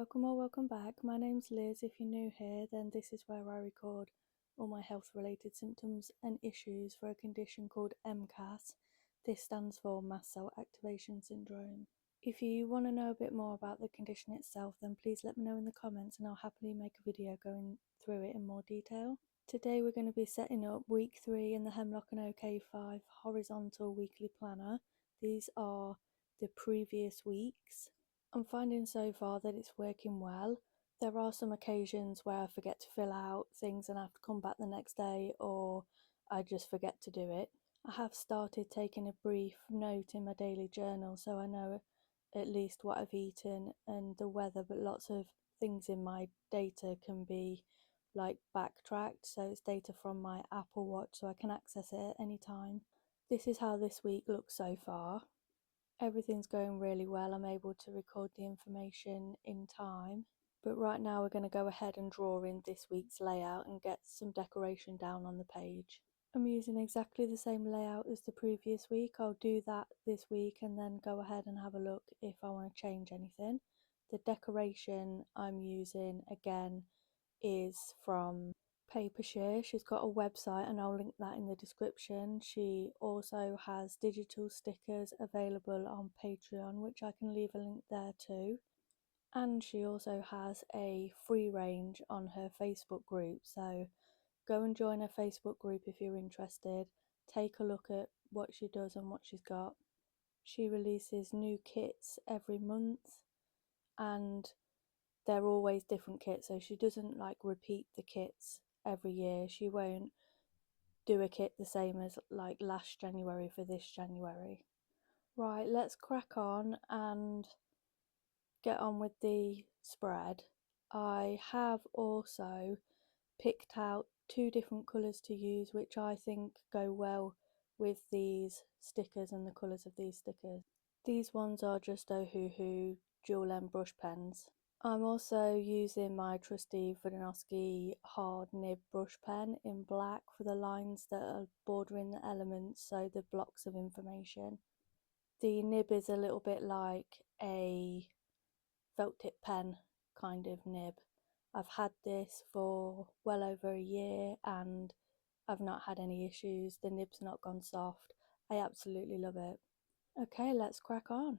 welcome or welcome back. My name's Liz. If you're new here, then this is where I record all my health related symptoms and issues for a condition called MCAS. This stands for mast cell activation syndrome. If you want to know a bit more about the condition itself, then please let me know in the comments and I'll happily make a video going through it in more detail. Today we're going to be setting up week 3 in the Hemlock Oak K5 horizontal weekly planner. These are the previous weeks. I'm finding so far that it's working well. There are some occasions where I forget to fill out things and I have to come back the next day, or I just forget to do it. I have started taking a brief note in my daily journal so I know at least what I've eaten and the weather, but lots of things in my data can be like backtracked, so it's data from my Apple Watch so I can access it at any time. This is how this week looks so far. Everything's going really well. I'm able to record the information in time. But right now we're going to go ahead and draw in this week's layout and get some decoration down on the page. I'm using exactly the same layout as the previous week. I'll do that this week and then go ahead and have a look if I want to change anything. The decoration I'm using again is from Papershire. She's got a website and I'll link that in the description. She also has digital stickers available on Patreon, which I can leave a link there too. And she also has a free range on her Facebook group, so go and join her Facebook group if you're interested. Take a look at what she does and what she's got. She releases new kits every month and they're always different kits, so she doesn't like repeat the kits every year. She won't do a kit the same as like last January for this January. Right, let's crack on and get on with the spread. I have also picked out 2 different colours to use which I think go well with these stickers and the colours of these stickers. These ones are just Ohuhu dual end brush pens. I'm also using my trusty Vodanoski hard nib brush pen in black for the lines that are bordering the elements, so the blocks of information. The nib is a little bit like a felt tip pen kind of nib. I've had this for well over a year and I've not had any issues. The nib's not gone soft. I absolutely love it. Okay, let's crack on.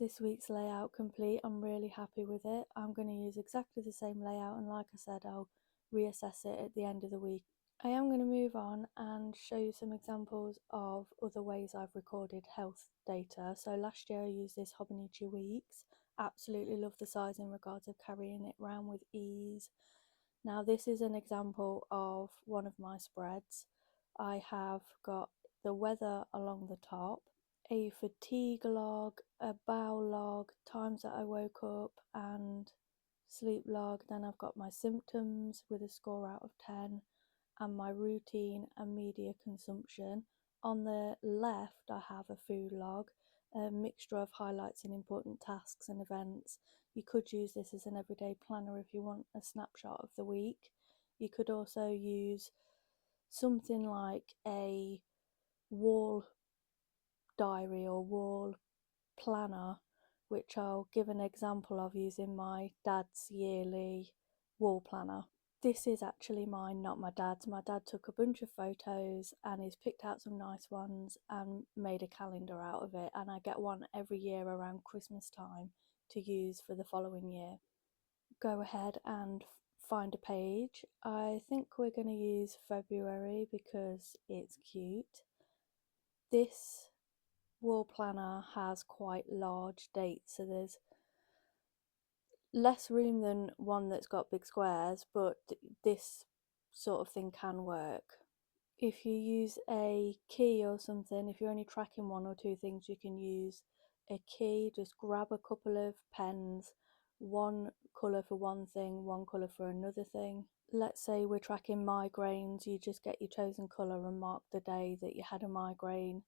this week's layout complete. I'm really happy with it. I'm going to use exactly the same layout, and like I said, I'll reassess it at the end of the week. I am going to move on and show you some examples of other ways I've recorded health data. So last year I used this Hobonichi Weeks. Absolutely love the size in regards of carrying it around with ease. Now this is an example of one of my spreads. I have got the weather along the top, a fatigue log, a bowel log, times that I woke up and sleep log. Then I've got my symptoms with a score out of 10 and my routine and media consumption. On the left I have a food log, a mixture of highlights and important tasks and events. You could use this as an everyday planner if you want a snapshot of the week. You could also use something like a wall diary or wall planner, which I'll give an example of using my dad's yearly wall planner. This is actually mine, not my dad's. My dad took a bunch of photos and he's picked out some nice ones and made a calendar out of it, and I get one every year around Christmas time to use for the following year. Go ahead and find a page. I think we're going to use February because it's cute. This wall planner has quite large dates, so there's less room than one that's got big squares, but this sort of thing can work. If you use a key or something, if you're only tracking one or two things, you can use a key. Just grab a couple of pens, one colour for one thing, one colour for another thing. Let's say we're tracking migraines, you just get your chosen colour and mark the day that you had a migraine.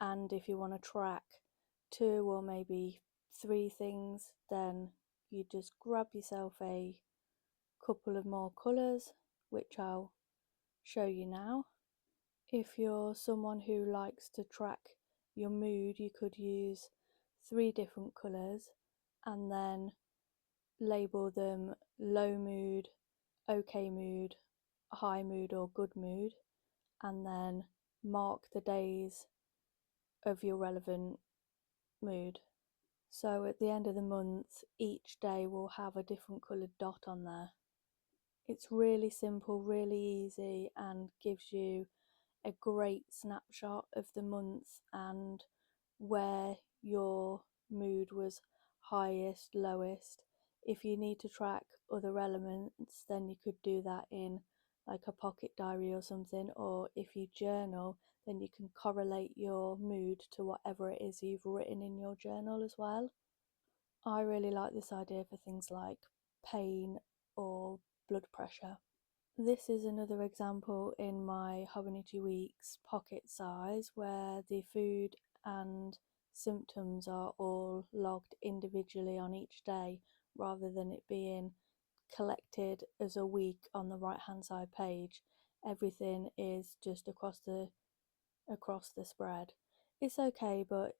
And if you want to track 2 or maybe 3 things, then you just grab yourself a couple of more colours, which I'll show you now. If you're someone who likes to track your mood, you could use 3 different colours and then label them low mood, okay mood, high mood or good mood, and then mark the days of your relevant mood. So at the end of the month, each day will have a different coloured dot on there. It's really simple, really easy, and gives you a great snapshot of the month and where your mood was highest, lowest. If you need to track other elements, then you could do that in like a pocket diary or something, or if you journal, then you can correlate your mood to whatever it is you've written in your journal as well. I really like this idea for things like pain or blood pressure. This is another example in my Hobonichi Weeks pocket size where the food and symptoms are all logged individually on each day rather than it being collected as a week on the right hand side page. Everything is just across the spread. It's okay, but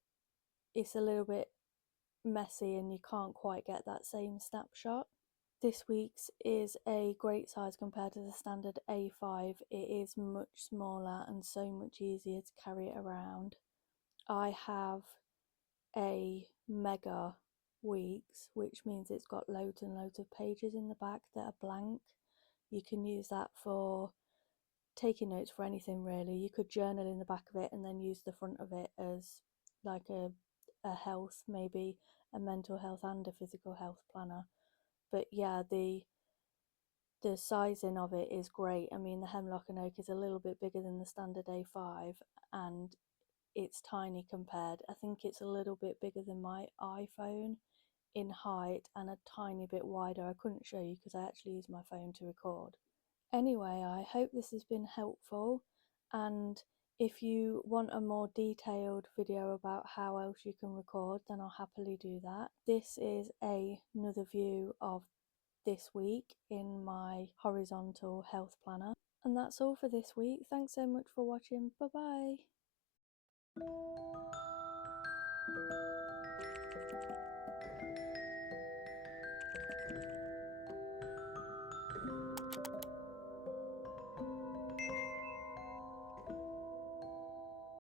it's a little bit messy and you can't quite get that same snapshot. This week's is a great size compared to the standard A5. It is much smaller and so much easier to carry it around. I have a mega weeks, which means it's got loads and loads of pages in the back that are blank. You can use that for taking notes for anything really. You could journal in the back of it and then use the front of it as like a health, maybe a mental health and a physical health planner. But yeah, the sizing of it is great. I mean, the Hemlock and Oak is a little bit bigger than the standard A5 and it's tiny compared. I think it's a little bit bigger than my iPhone in height and a tiny bit wider. I couldn't show you because I actually use my phone to record. Anyway, I hope this has been helpful, and if you want a more detailed video about how else you can record, then I'll happily do that. This is another view of this week in my horizontal health planner. And that's all for this week. Thanks so much for watching. Bye bye.